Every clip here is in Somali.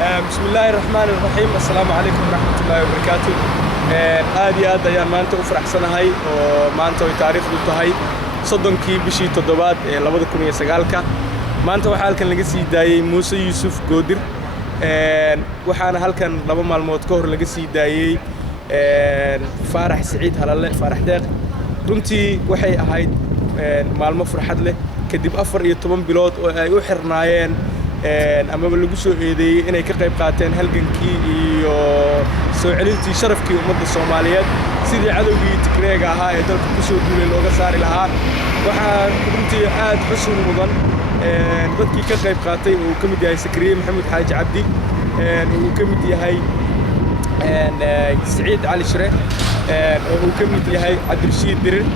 بسم الله الرحمن الرحيم. السلام عليكم ورحمة الله وبركاته. آد ayaan maanta u faraxsanahay oo maanta way taariikhdu tahay 30kii bishii 7aad ee 2009 maanta waxaa halkan laga sii daayay Muuse Yuusuf Goodir waxaana halkan 2 maalmood ka hor laga sii daayay Faarax Saciid Halalle Faarax Deeq runtii waxay ahayd maalmo farxad leh kadib 14 bilood oo ay u xirnaayeen ama lagu soo eedeeyay inay ka qayb qaateen halgankii iyo soo celintii sharafkii ummadda Soomaaliyeed sidii cadawgii Tigreega ahaa ee dalka ku soo duulay looga saari lahaa waxaan runtii aad xusuun mudan dadkii ka qayb qaatay oo ka mid yahay Sakariye Maxamed Xaaji Cabdi oo ka mid yahay Saciid Cali Shire oo ka mid yahay Cabdirashiid Dirir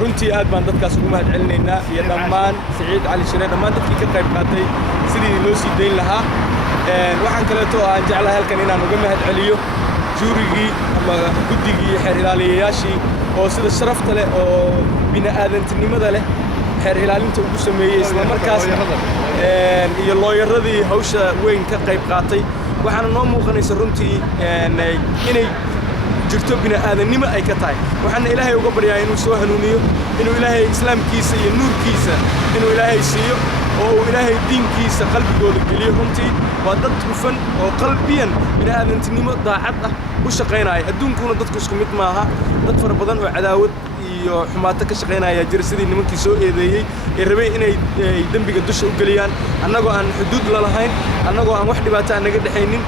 runtii aad baan dadkaas ugu mahad celinaynaa iyo dhammaan Saciid Cali Shire dhammaan dadkii ka qayb qaatay sidii loo sii deyn lahaa waxaan kale oo aan jeclahay halkan inaan uga mahad celiyo juurigii ama guddigii xeer ilaaliyayaashii oo sida sharafta leh oo bini'aadantinimada leh xeer ilaalinta ugu sameeyay isla markaas iyo looyaradii hawsha weyn ka qayb qaatay waxaana noo muuqanaysa runtii inay jirto bini'aadanimo ay ka tahay waxaan ilaahay uga baryaa inuu soo hanuuniyo inuu ilaahay islaamkiisa iyo nuurkiisa inuu ilaahay siiyo oo ilaahay diinkiisa qalbigooda geliyo runtii waa dad hufan oo qalbiyan bini'aadantinimo daacad ah u shaqeynaya adduunkuna dadku isku mid maaha dad fara badan oo cadaawad iyo xumaato ka shaqeynaya jira sidii nimankii soo eedeeyay ee rabay inay dambiga dusha u geliyaan annagoo aan xuduud la lahayn annagoo aan wax dhibaato aan naga dhaxaynin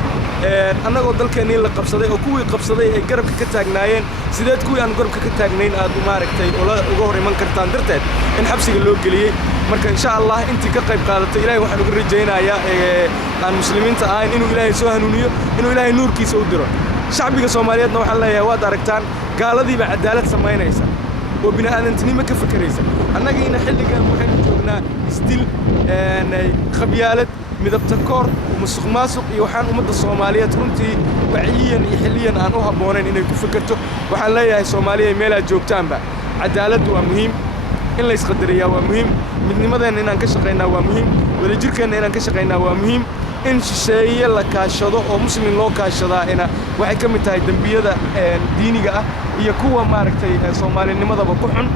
annagoo dalkeenii la qabsaday oo kuwii qabsaday ay garabka ka taagnaayeen sideed kuwii aan garabka ka taagnayn aad maaragtay uga hor iman kartaan darteed in xabsiga loo geliyay marka insha Allah intii ka qayb qaadatay ilaahay waxaan uga rajaynayaa aan muslimiinta ahayn inuu ilaahay soo hanuuniyo inuu ilaahay nuurkiisa u diro shacbiga Soomaaliyeedna waxaan leeyahay waad aragtaan gaaladiiba cadaalad sameynaysa oo bini'aadantinimo ka fakaraysa annagiina xilligan waxaan joognaa isdil qabyaalad midabta koor musuqmaasuq iyo waxaan ummadda Soomaaliyeed runtii wacyiyan iyo xilliyan aan u habboonayn inay ku fakarto waxaan leeyahay Soomaaliyeed meel aad joogtaanba cadaaladu waa muhiim in la isqadariyaa waa muhiim midnimadeena inaan ka shaqeynaa waa muhiim wadajirkeena inaan ka shaqeynaa waa muhiim in shisheeye la kaashado oo muslim loo kaashadaana waxay ka mid tahay dambiyada diiniga ah iyo kuwa maaragtay Soomaalinimadaba ku xun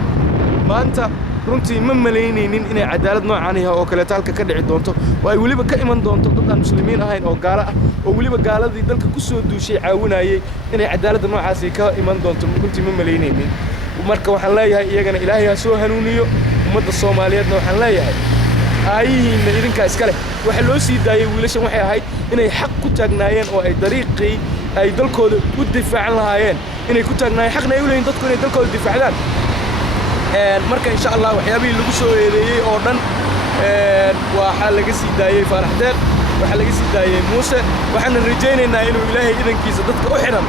maanta runtii ma maleynaynin inay cadaalad noocan ah oo kale halka ka dhici doonto oo ay waliba ka iman doonto dad aan muslimiin ahayn oo gaala ah oo waliba gaaladii dalka ku soo duushay caawinayay inay cadaalad noocaas ka iman doonto runtii ma maleynaynin marka waxaan leeyahay iyagana ilaahay ha soo hanuuniyo ummadda Soomaaliyeedna waxaan leeyahay aayihiina idinka iska leh waxa loo sii daayay wiilashan waxay ahayd inay xaq ku taagnaayeen oo ay dariiqii ay dalkooda u difaacan lahaayeen inay ku taagnaayeen xaqna ay u leeyihiin dadku inay dalkooda difaacdaan marka insha Allah waxyaabihii lagu soo eedeeyay oo dhan waxa laga sii daayay Faarax Deeq waxa laga sii daayay Muuse waxaan rajaynaynaa inuu ilaahay idankiisa dadka u xiran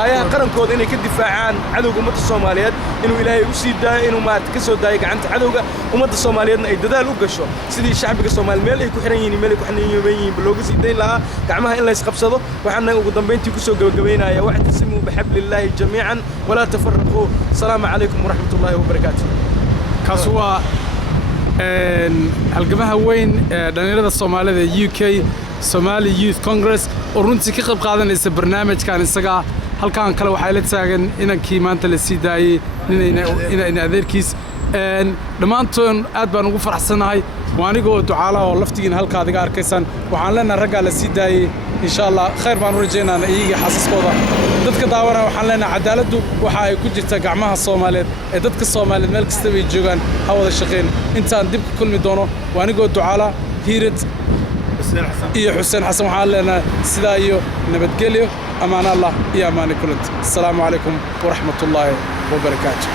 aayaha qarankooda inay ka difaacaan cadawga ummadda Soomaaliyeed inuu ilaahay u sii daayo inuu maad ka soo daayo gacanta cadawga ummadda Soomaaliyeedna ay dadaal u gasho sidii shacbiga Soomaaliyeed meel ay ku xiran yihiin meel ay ku xaniinayeen looga sii dayn lahaa gacmaha in la isqabsado waxaan ugu dambeyntii ku soo gabagabeynaya wa'tasimu bihablillahi jamii'an wala tafarraqu assalamu alaykum wa rahmatullahi wa barakatuh kaswa halgamaha weyn dhalinyarada Soomaalida UK Somali Youth Congress oo runtii ka qayb qaadanaysa barnaamijkan isaga halkaan kale waxay la taagan inankii maanta la sii daayay in adeerkiis dhammaantoon aad baan ugu faraxsanahay waanigoo ducaala oo laftigiina halka adiga arkaysan waxaan leenahay ragga la sii daayay insha Allah khayr baan u rajaynaynaa iyaga xasaskooda dadka daawana waxaan leenahay cadaaladdu waxa ay ku jirtaa gacmaha Soomaaliyeed ee dadka Soomaaliyeed meel kasta ay joogaan ha wada shaqeyn intaan dib ku kulmi doono waanigoo ducaala hiirad iyo Xuseen Xasan waxaan leenahay sidaa iyo nabadgelyo أمان الله يا أمان كلنت السلام عليكم ورحمة الله وبركاته